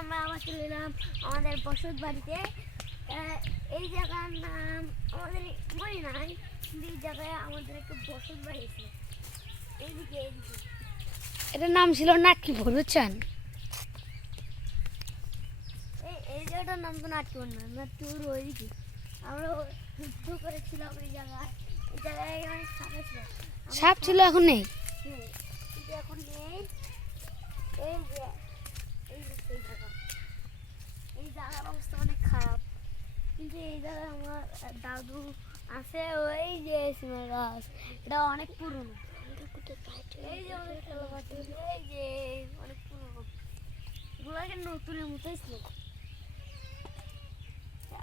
আমরা আবার চলে এলাম আমাদের বসত বাড়িতে। এই জায়গার নাম আমাদের মনে নাই, কিন্তু এই জায়গায় আমাদের একটা বসত বাড়ি ছিল। এইদিকে এইদিকে এটার নাম ছিল নাটকিপুর, বুঝছেন? এই জায়গাটার নাম তো নাটকিপুর না, নাটকিপুর ওইদিকে। আমরা যুদ্ধ করেছিলাম এই জায়গায়। এই জায়গায় অনেক সাপ ছিল। সাপ ছিল, এখন নেই। কিন্তু এখন নেই। এই যে এই যে সেই জায়গা, এই জায়গার অবস্থা অনেক খারাপ। কিন্তু এই জায়গায় আমার দাদু আছে। ওই যে সিমের গাছ, এটা অনেক পুরনো। এই যে আমাদের খেলাপাতি, এই যে অনেক পুরনো, এগুলোকে নতুনের মতোই ছিল।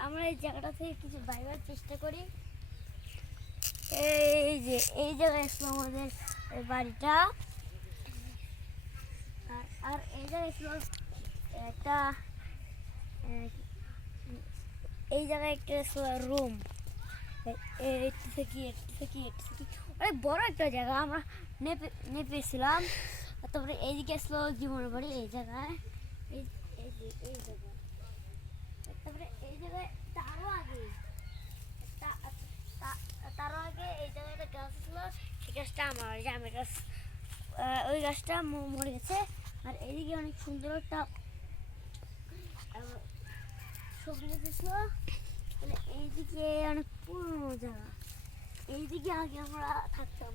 আমরা এই জায়গাটা থেকে কিছু বাইবার চেষ্টা করি। এই যে এই জায়গায় ছিল আমাদের বাড়িটা, আর এই জায়গায় ছিল একটা, এই জায়গায় একটা ছিল রুম। একটু থেকে অনেক বড় একটা জায়গা। আমরা নেপেছিলাম। তারপরে এইদিকে আসলো জীবনের বাড়ি, এই জায়গায়, এই জায়গায়। তারপরে এই জায়গায় তারও আগে এই জায়গায় একটা গাছ ছিল। সেই গাছটা আমার জামের গাছ, ওই গাছটা মরে গেছে। আর এইদিকে অনেক সুন্দর একটা সবজি গাছ ছিল। মানে এইদিকে অনেক পুরনো জায়গা, এইদিকে আগে আমরা থাকতাম।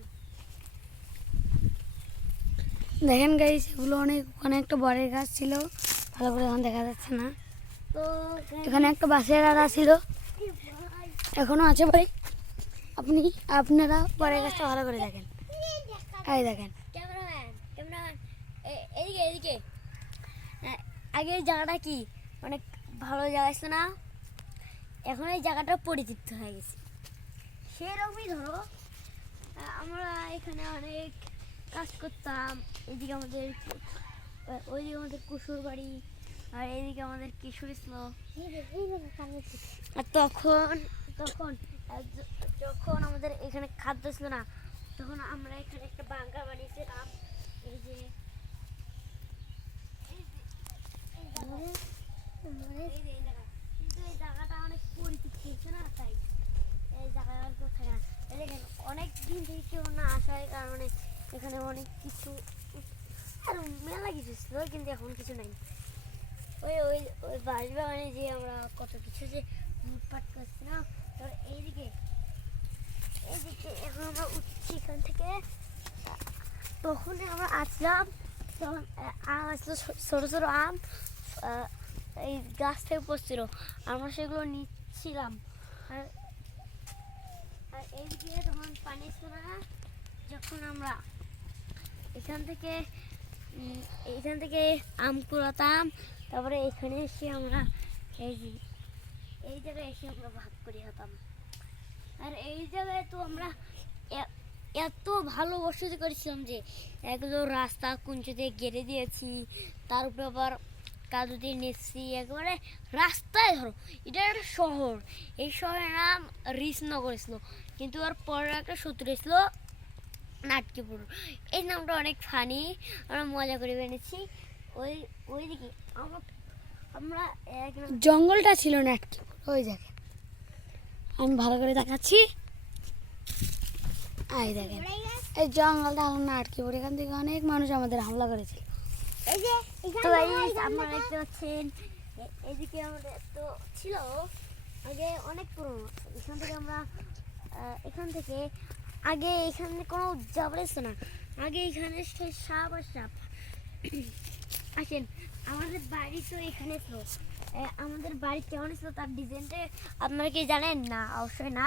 দেখেন গাইস, এগুলো ওখানে একটা বড়ের গাছ ছিল, ভালো করে এখন দেখা যাচ্ছে না। তো এখানে একটা বাঁশের আড়া ছিল, এখনো আছে ভাই। আপনারা বড়ের গাছটা ভালো করে দেখেন। এই দেখেন, ক্যামেরাম্যান এদিকে এদিকে। আগে এই জায়গাটা কি অনেক ভালো জায়গা ছিল না, এখন এই জায়গাটা পরিচিত হয়ে গেছে। সেরকমই ধরো আমরা এখানে অনেক কাজ করতাম। এদিকে আমাদের, ওইদিকে আমাদের কুসুর বাড়ি, আর এইদিকে আমাদের কিশোর ছিল। আর তখন যখন আমাদের এখানে খাদ্য ছিল না, তখন আমরা এখানে একটা বাঙ্কার বানিয়েছিলাম। এই যে কিন্তু এই জায়গাটা অনেক পরিচিত হয়েছে না, তাই এই জায়গায় আর কেউ থাকে না। এই দেখেন, অনেক দিন থেকে কেউ না আসার কারণে এখানে অনেক কিছু, আর মেলা কিছু ছিল, কিন্তু এখন কিছু নাই। ওই ওই ওই বাড়ি বাগানে যে আমরা কত কিছু যে লুটপাট করছিলাম। তারপর এইদিকে এখন আমরা উঠছি এখান থেকে। তখনই আমরা আসলাম, তখন আম আসলো, ছোটো ছোটো আম এই গাছ থেকে পড়ছিল, আমরা সেগুলো নিচ্ছিলাম। আর এইদিকে তখন পানি ছিল না, যখন আমরা এখান থেকে আম কুড়াতাম। তারপরে এখানে এসে আমরা এই জায়গায় এসে আমরা ভাগ করে হতাম। আর এই জায়গায় তো আমরা এত ভালো বসতি করেছিলাম যে একদম রাস্তা কুঞ্চে দিয়ে গেড়ে দিয়েছি, তার উপরে আবার কাদু দিয়ে নেছি একেবারে রাস্তায়। ধরো এটা একটা শহর, এই শহরের নাম রিসনগর ছিল, কিন্তু আর পরে একটা সূত্র ছিল নাটকিপুর। এই নামটা অনেক ফানি, আমরা মজা করে বেড়েছি। ওইদিকে আমরা জঙ্গলটা ছিল নাটকিপুর, ওই জায়গায় আমি ভালো করে দেখাচ্ছি। এই দেখেন, এই জঙ্গলটা হলো নাটকিপুর। এখান থেকে অনেক মানুষ আমাদের হামলা করেছিল। তো আপনারা দেখতে পাচ্ছেন, এইদিকে আমাদের তো ছিল আগে অনেক পুরনো। এখান থেকে আগে এখানে কোনো যাবার ছিল না, আগে এখানে সাপ আর সাপ। আসেন, আমাদের বাড়ি তো এখানে ছিল। আমাদের বাড়ি কেমন ছিল তার ডিজাইনটা আপনারা কি জানেন? না, অবশ্যই না।